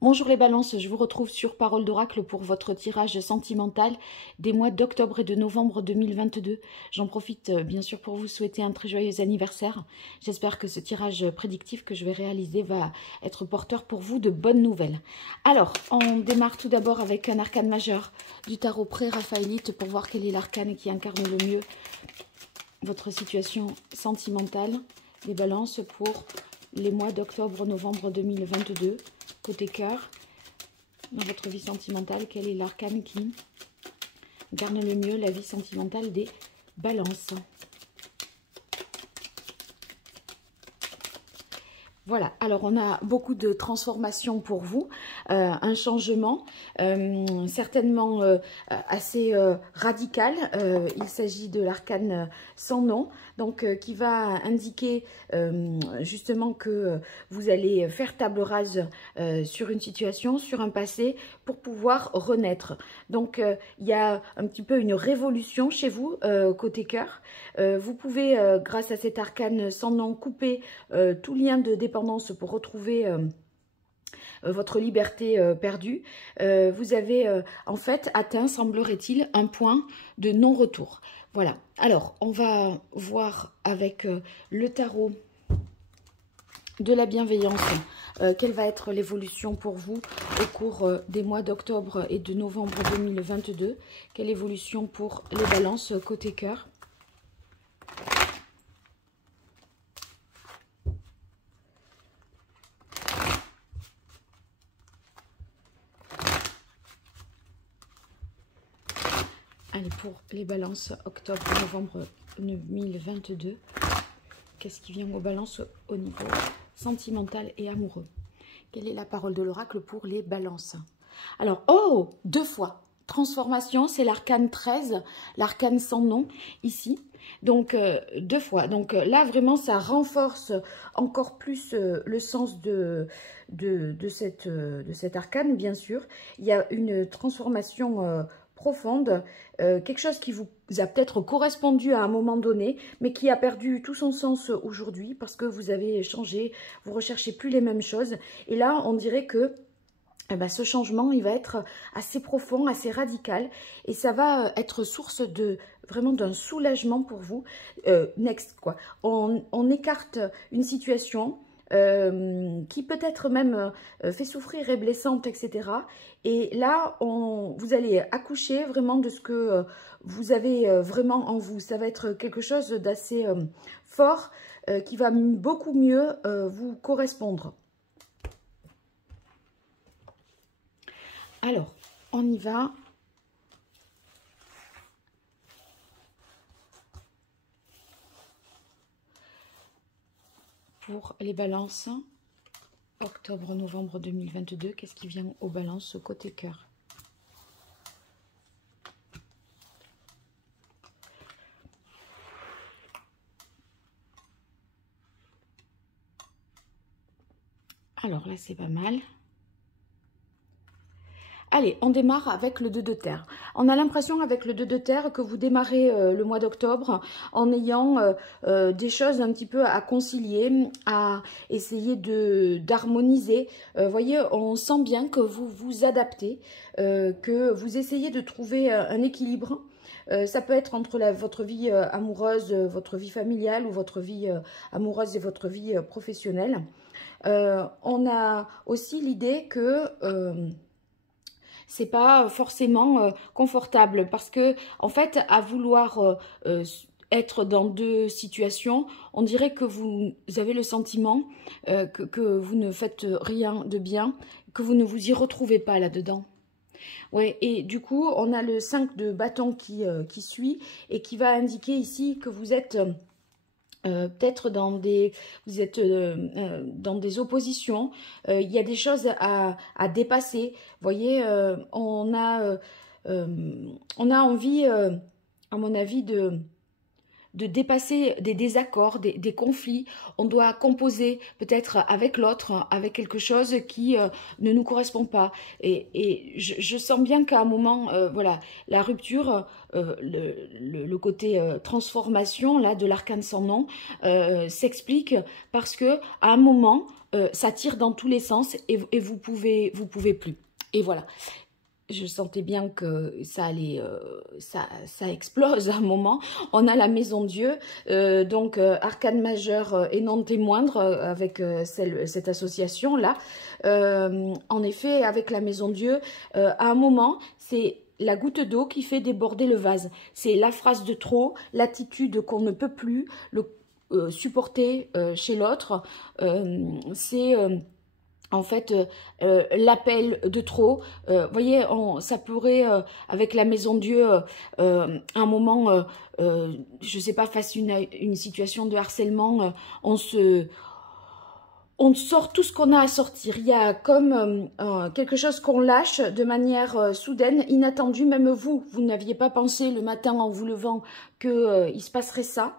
Bonjour les balances, je vous retrouve sur Parole d'Oracle pour votre tirage sentimental des mois d'octobre et de novembre 2022. J'en profite bien sûr pour vous souhaiter un très joyeux anniversaire. J'espère que ce tirage prédictif que je vais réaliser va être porteur pour vous de bonnes nouvelles. Alors, on démarre tout d'abord avec un arcane majeur du tarot pré-raphaélite pour voir quel est l'arcane qui incarne le mieux votre situation sentimentale. Les balances pour les mois d'octobre-novembre 2022. Côté cœur, dans votre vie sentimentale, quel est l'arcane qui incarne le mieux la vie sentimentale des balances? Voilà, alors on a beaucoup de transformations pour vous, un changement certainement assez radical. Il s'agit de l'arcane sans nom, donc qui va indiquer justement que vous allez faire table rase sur une situation, sur un passé, pour pouvoir renaître. Donc il y a un petit peu une révolution chez vous, côté cœur. Vous pouvez, grâce à cet arcane sans nom, couper tout lien de dépendance pour retrouver votre liberté perdue. Vous avez en fait atteint, semblerait-il, un point de non-retour. Voilà. Alors, on va voir avec le tarot de la bienveillance quelle va être l'évolution pour vous au cours des mois d'octobre et de novembre 2022. Quelle évolution pour les balances côté cœur? Allez, pour les balances octobre-novembre 2022, qu'est-ce qui vient aux balances au niveau sentimental et amoureux? Quelle est la parole de l'oracle pour les balances? Alors, oh, deux fois. Transformation, c'est l'arcane 13, l'arcane sans nom, ici. Donc, deux fois. Donc là, vraiment, ça renforce encore plus le sens de cet arcane, bien sûr. Il y a une transformation profonde, quelque chose qui vous a peut-être correspondu à un moment donné, mais qui a perdu tout son sens aujourd'hui parce que vous avez changé, vous recherchez plus les mêmes choses. Et là, on dirait que ce changement, il va être assez profond, assez radical, et ça va être source de vraiment d'un soulagement pour vous. Next, quoi. On écarte une situation qui peut-être même fait souffrir, est blessante, etc. Et là, vous allez accoucher vraiment de ce que vous avez vraiment en vous. Ça va être quelque chose d'assez fort qui va beaucoup mieux vous correspondre. Alors, on y va. Pour les balances, octobre-novembre 2022, qu'est-ce qui vient aux balances côté cœur? Alors là, c'est pas mal. Allez, on démarre avec le 2 de terre. On a l'impression avec le 2 de terre que vous démarrez le mois d'octobre en ayant des choses un petit peu à concilier, à essayer d'harmoniser. Vous voyez, on sent bien que vous vous adaptez, que vous essayez de trouver un équilibre. Ça peut être entre votre vie amoureuse, votre vie familiale ou votre vie amoureuse et votre vie professionnelle. On a aussi l'idée que c'est pas forcément confortable parce que en fait à vouloir être dans deux situations, on dirait que vous avez le sentiment que vous ne faites rien de bien, que vous ne vous y retrouvez pas là-dedans. Ouais, et du coup on a le 5 de bâton qui suit et qui va indiquer ici que vous êtes peut-être dans des oppositions, il y a des choses à dépasser. Vous voyez, on a envie, à mon avis, dépasser des désaccords, des conflits. On doit composer peut-être avec l'autre, avec quelque chose qui ne nous correspond pas. Et je sens bien qu'à un moment, voilà, la rupture, le côté transformation là de l'arcane sans nom s'explique parce que à un moment, ça tire dans tous les sens et vous pouvez plus. Et voilà. Je sentais bien que ça allait, ça explose à un moment. On a la maison Dieu, donc arcane majeur et non des moindres avec cette association-là. En effet, avec la maison Dieu, à un moment, c'est la goutte d'eau qui fait déborder le vase. C'est la phrase de trop, l'attitude qu'on ne peut plus supporter chez l'autre. C'est... en fait, l'appel de trop, voyez, ça pourrait, avec la maison Dieu, un moment, je sais pas, face à une situation de harcèlement, on sort tout ce qu'on a à sortir. Il y a comme quelque chose qu'on lâche de manière soudaine, inattendue. Même vous n'aviez pas pensé le matin en vous levant qu'il se passerait ça.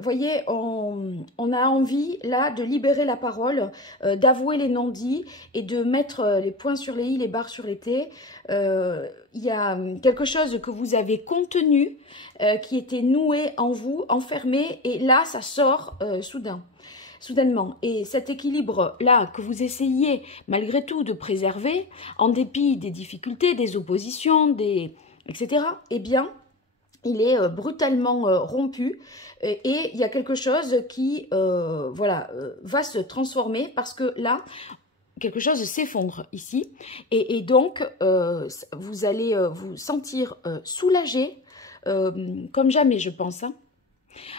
Voyez, on a envie là de libérer la parole, d'avouer les non-dits et de mettre les points sur les i, les barres sur les t. Il y a quelque chose que vous avez contenu, qui était noué en vous, enfermé, et là ça sort soudainement. Et cet équilibre-là que vous essayez malgré tout de préserver, en dépit des difficultés, des oppositions, etc., eh bien, il est brutalement rompu et il y a quelque chose qui voilà, va se transformer parce que là, quelque chose s'effondre ici et donc vous allez vous sentir soulagé comme jamais, je pense. Hein.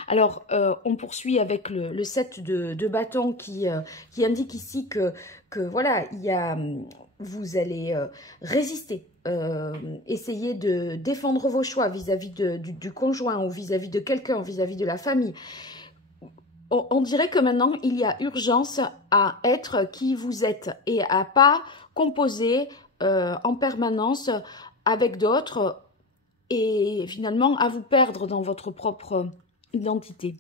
Alors, on poursuit avec le 7 de bâton qui indique ici que voilà, vous allez résister. Essayer de défendre vos choix vis-à-vis du conjoint ou vis-à-vis de quelqu'un, vis-à-vis de la famille. On dirait que maintenant, il y a urgence à être qui vous êtes et à pas composer en permanence avec d'autres et finalement à vous perdre dans votre propre identité.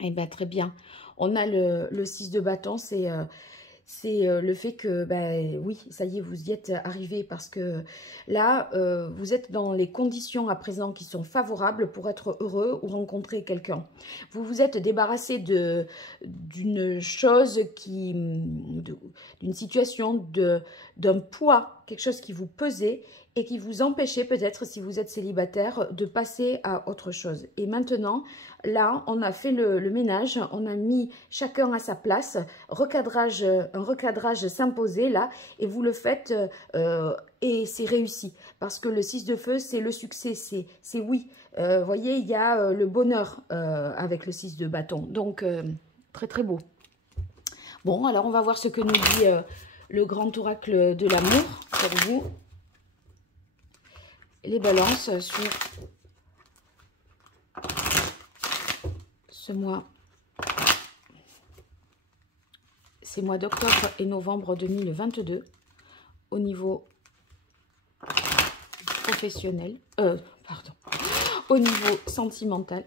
Eh bien, très bien. On a le 6 de bâton, c'est le fait que, ben, oui, ça y est, vous y êtes arrivé parce que là, vous êtes dans les conditions à présent qui sont favorables pour être heureux ou rencontrer quelqu'un. Vous vous êtes débarrassé d'une chose d'une situation, d'un poids, quelque chose qui vous pesait et qui vous empêchait peut-être, si vous êtes célibataire, de passer à autre chose. Et maintenant, là, on a fait le ménage, on a mis chacun à sa place, un recadrage s'imposait là, et vous le faites, et c'est réussi. Parce que le 6 de feu, c'est le succès, c'est oui. Vous voyez, il y a le bonheur avec le 6 de bâton. Donc, très très beau. Bon, alors on va voir ce que nous dit le grand oracle de l'amour pour vous. Les balances sur ce mois. Ces mois d'octobre et novembre 2022 au niveau professionnel, au niveau sentimental.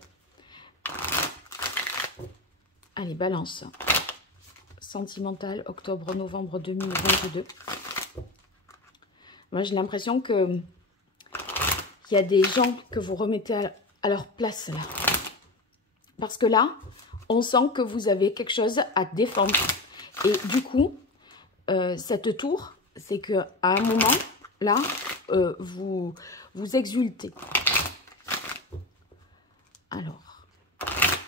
Allez, balance. Sentimental, octobre-novembre 2022. Moi, j'ai l'impression que il y a des gens que vous remettez à leur place là. Parce que là, on sent que vous avez quelque chose à défendre. Et du coup, cette tour, c'est qu'à un moment, là, vous exultez. Alors,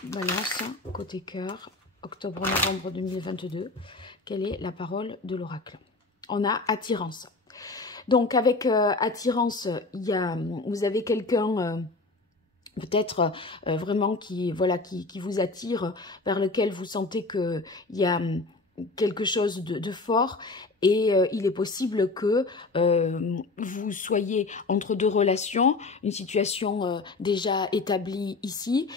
balance, côté cœur, octobre-novembre 2022. Quelle est la parole de l'oracle? On a attirance. Donc, avec attirance, vous avez quelqu'un peut-être vraiment qui vous attire, vers lequel vous sentez qu'il y a quelque chose de fort. Et il est possible que vous soyez entre deux relations, une situation déjà établie ici,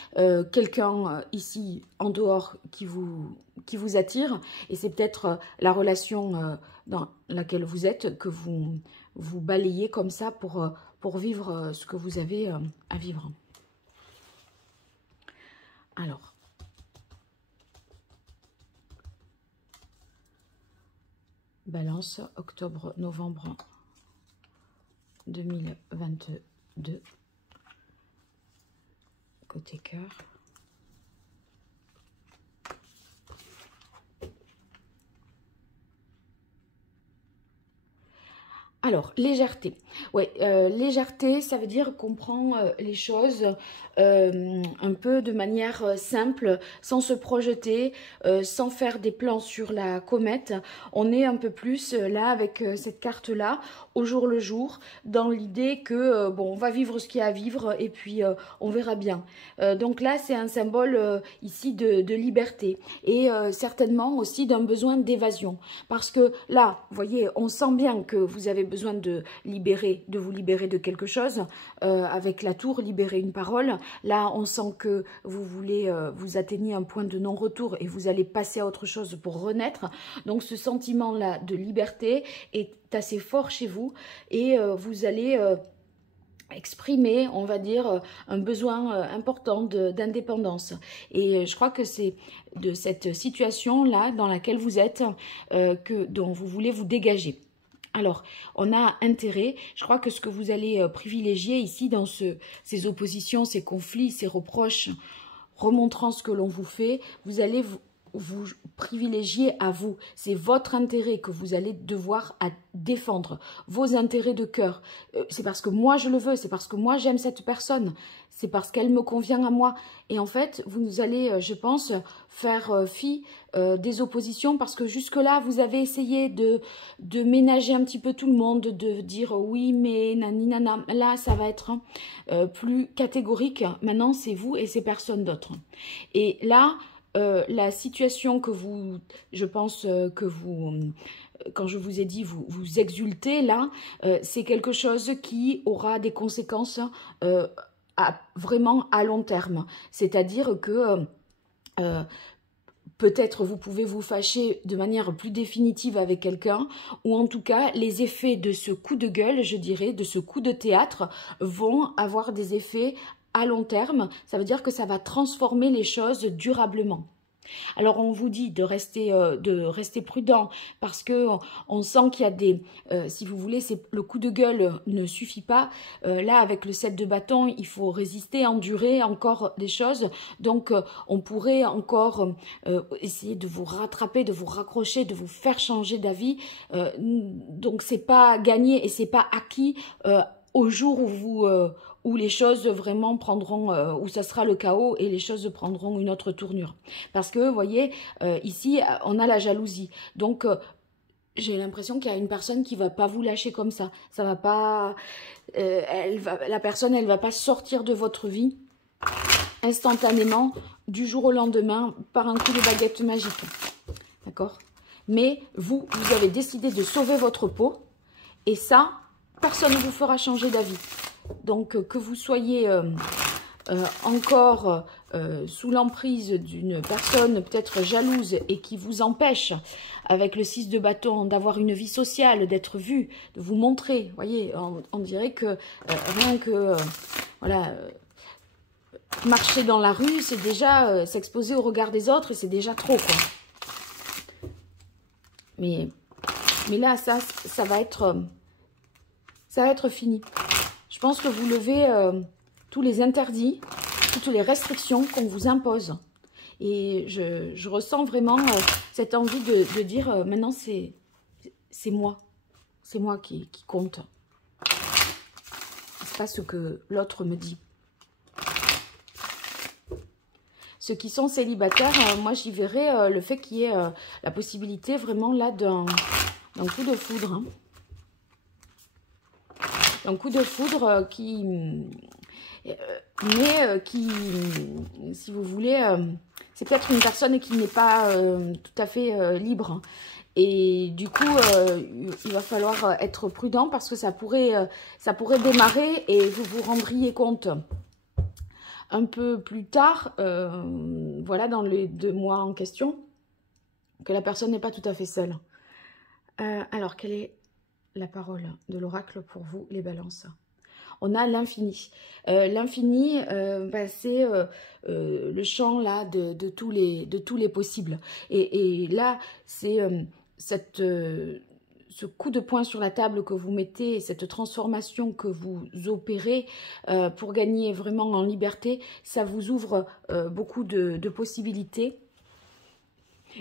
quelqu'un ici en dehors qui vous attire. Et c'est peut-être la relation dans laquelle vous êtes que vous balayez comme ça pour vivre ce que vous avez à vivre. Alors, Balance, octobre-novembre 2022, côté cœur. Alors, légèreté. Oui, légèreté, ça veut dire qu'on prend les choses un peu de manière simple, sans se projeter, sans faire des plans sur la comète. On est un peu plus là avec cette carte-là, au jour le jour, dans l'idée que, bon, on va vivre ce qu'il y a à vivre et puis on verra bien. Donc là, c'est un symbole ici de liberté et certainement aussi d'un besoin d'évasion. Parce que là, vous voyez, on sent bien que vous avez besoin de vous libérer de quelque chose. Avec la tour, libérer une parole. Là, on sent que vous voulez, vous atteignez un point de non-retour et vous allez passer à autre chose pour renaître. Donc, ce sentiment-là de liberté est assez fort chez vous et vous allez exprimer, on va dire, un besoin important d'indépendance. Et je crois que c'est de cette situation-là dans laquelle vous êtes dont vous voulez vous dégager. Alors, on a intérêt, je crois que ce que vous allez privilégier ici dans ces oppositions, ces conflits, ces reproches, remontrant ce que l'on vous fait, vous allez vous privilégier à vous. C'est votre intérêt que vous allez devoir défendre, vos intérêts de cœur. C'est parce que moi je le veux, c'est parce que moi j'aime cette personne, c'est parce qu'elle me convient à moi. Et en fait, vous allez, je pense, faire fi des oppositions parce que jusque-là, vous avez essayé de ménager un petit peu tout le monde, de dire oui, mais nani nana. Là, ça va être plus catégorique. Maintenant, c'est vous et c'est personne d'autre. Et là, la situation que vous, je pense que vous, quand je vous ai dit vous exultez là, c'est quelque chose qui aura des conséquences vraiment à long terme. C'est-à-dire que peut-être vous pouvez vous fâcher de manière plus définitive avec quelqu'un, ou en tout cas, les effets de ce coup de gueule, je dirais, de ce coup de théâtre, vont avoir des effets à long terme. Ça veut dire que ça va transformer les choses durablement. Alors on vous dit de rester prudent parce que on sent qu'il y a des, si vous voulez, le coup de gueule ne suffit pas. Là avec le 7 de bâton, il faut résister, endurer encore des choses. Donc on pourrait encore essayer de vous rattraper, de vous raccrocher, de vous faire changer d'avis. Donc c'est pas gagné et c'est pas acquis au jour où les choses vraiment prendront, où ça sera le chaos et les choses prendront une autre tournure. Parce que, vous voyez, ici, on a la jalousie. Donc, j'ai l'impression qu'il y a une personne qui ne va pas vous lâcher comme ça. Ça va pas... la personne, elle ne va pas sortir de votre vie instantanément, du jour au lendemain, par un coup de baguette magique. D'accord? Mais vous avez décidé de sauver votre peau et ça, personne ne vous fera changer d'avis. Donc, que vous soyez encore sous l'emprise d'une personne peut-être jalouse et qui vous empêche, avec le 6 de bâton, d'avoir une vie sociale, d'être vu, de vous montrer. Vous voyez, on dirait que rien que voilà, marcher dans la rue, c'est déjà s'exposer au regard des autres et c'est déjà trop, quoi. Mais là, ça va être fini. Je pense que vous levez tous les interdits, toutes les restrictions qu'on vous impose. Et je ressens vraiment cette envie de dire maintenant c'est moi. C'est moi qui compte. C'est pas ce que l'autre me dit. Ceux qui sont célibataires, moi j'y verrais le fait qu'il y ait la possibilité vraiment là d'un coup de foudre. Hein. Un coup de foudre qui, si vous voulez, c'est peut-être une personne qui n'est pas tout à fait libre. Et du coup, il va falloir être prudent parce que ça pourrait démarrer et vous vous rendriez compte un peu plus tard, voilà, dans les 2 mois en question, que la personne n'est pas tout à fait seule. Alors, quelle est la parole de l'oracle pour vous, les balances? on a l'infini. L'infini, bah, c'est le champ là de tous les possibles. Et là, c'est ce coup de poing sur la table que vous mettez, cette transformation que vous opérez pour gagner vraiment en liberté, ça vous ouvre beaucoup de possibilités.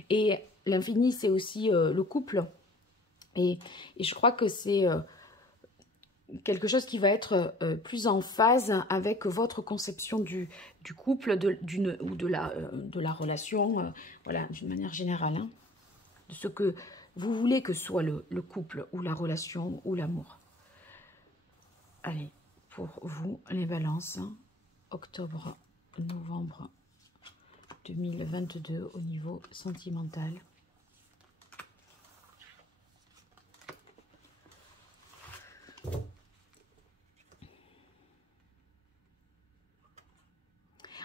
Et l'infini, c'est aussi le couple. Et je crois que c'est quelque chose qui va être plus en phase avec votre conception du couple ou de la relation, voilà, d'une manière générale, hein, de ce que vous voulez que soit le couple ou la relation ou l'amour. Allez, pour vous, les balances, hein, octobre, novembre 2022 au niveau sentimental.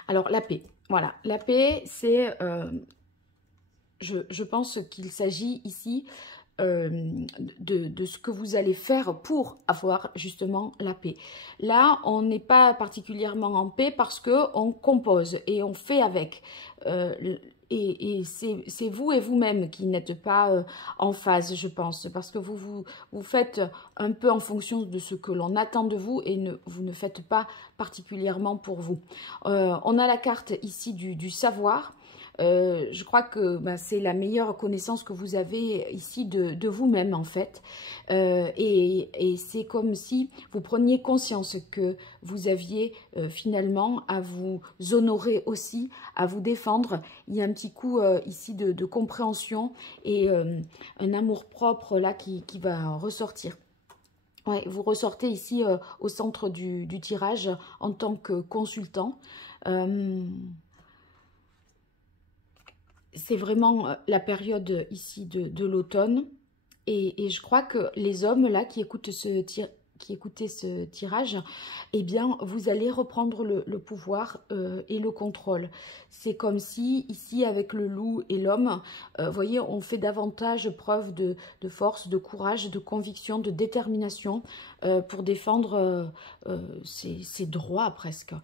Alors, la paix. Voilà, la paix, c'est... je pense qu'il s'agit ici de ce que vous allez faire pour avoir justement la paix. Là, on n'est pas particulièrement en paix parce qu'on compose et on fait avec. Et c'est vous et vous-même qui n'êtes pas en phase, je pense, parce que vous faites un peu en fonction de ce que l'on attend de vous et vous ne faites pas particulièrement pour vous. On a la carte ici du savoir. Je crois que bah, c'est la meilleure connaissance que vous avez ici de vous-même en fait. Et c'est comme si vous preniez conscience que vous aviez finalement à vous honorer aussi, à vous défendre. Il y a un petit coup ici de compréhension et un amour-propre là qui va ressortir. Ouais, vous ressortez ici au centre du tirage en tant que consultant. C'est vraiment la période ici de l'automne. Et je crois que les hommes là qui écoutaient ce tirage, eh bien, vous allez reprendre le pouvoir et le contrôle. C'est comme si, ici, avec le loup et l'homme, vous voyez, on fait davantage preuve de force, de courage, de conviction, de détermination pour défendre ses droits presque.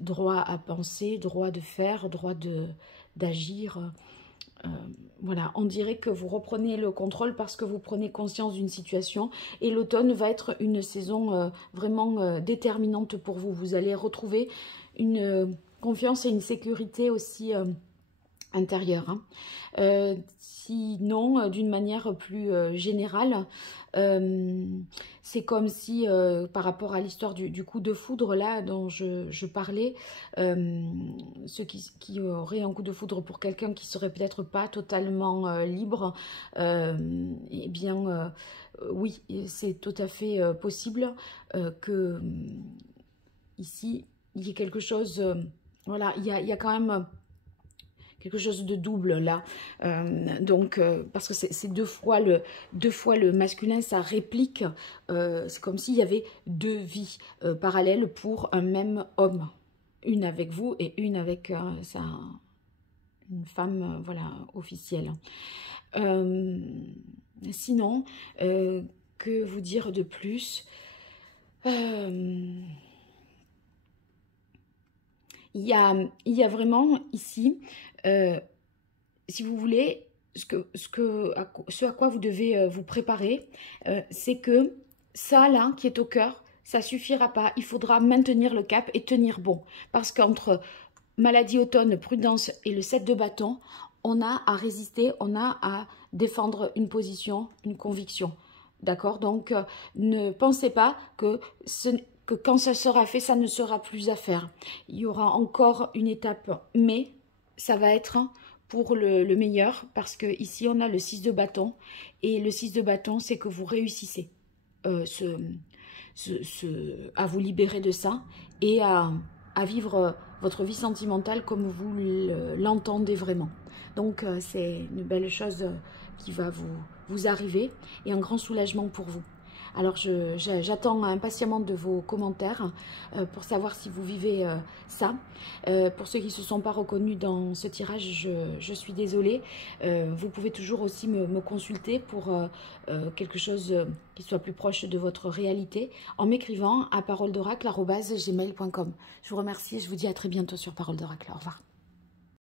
Droit à penser, droit de faire, droit d'agir. Voilà, on dirait que vous reprenez le contrôle parce que vous prenez conscience d'une situation et l'automne va être une saison vraiment déterminante pour vous. Vous allez retrouver une confiance et une sécurité aussi intérieure. Hein. Sinon, d'une manière plus générale, c'est comme si, par rapport à l'histoire du coup de foudre là dont je parlais, ceux qui auraient un coup de foudre pour quelqu'un qui serait peut-être pas totalement libre, eh bien, oui, c'est tout à fait possible que ici, il y ait quelque chose, voilà, il y a quand même... quelque chose de double là, parce que c'est deux fois le masculin, ça réplique, c'est comme s'il y avait deux vies parallèles pour un même homme, une avec vous et une avec une femme, voilà, officielle. Sinon, que vous dire de plus? Il y a vraiment ici, si vous voulez, ce à quoi vous devez vous préparer, c'est que ça là qui est au cœur, ça suffira pas. Il faudra maintenir le cap et tenir bon. Parce qu'entre maladie automne, prudence et le 7 de bâton, on a à résister, on a à défendre une position, une conviction. D'accord? Donc, ne pensez pas que quand ça sera fait, ça ne sera plus à faire. Il y aura encore une étape, mais ça va être pour le meilleur, parce que ici on a le 6 de bâton, et le 6 de bâton, c'est que vous réussissez à vous libérer de ça, et à vivre votre vie sentimentale comme vous l'entendez vraiment. Donc c'est une belle chose qui va vous arriver, et un grand soulagement pour vous. Alors, j'attends impatiemment de vos commentaires pour savoir si vous vivez ça. Pour ceux qui ne se sont pas reconnus dans ce tirage, je suis désolée. Vous pouvez toujours aussi me consulter pour quelque chose qui soit plus proche de votre réalité en m'écrivant à paroledoracle@gmail.com. Je vous remercie et je vous dis à très bientôt sur Parole d'Oracle. Au revoir.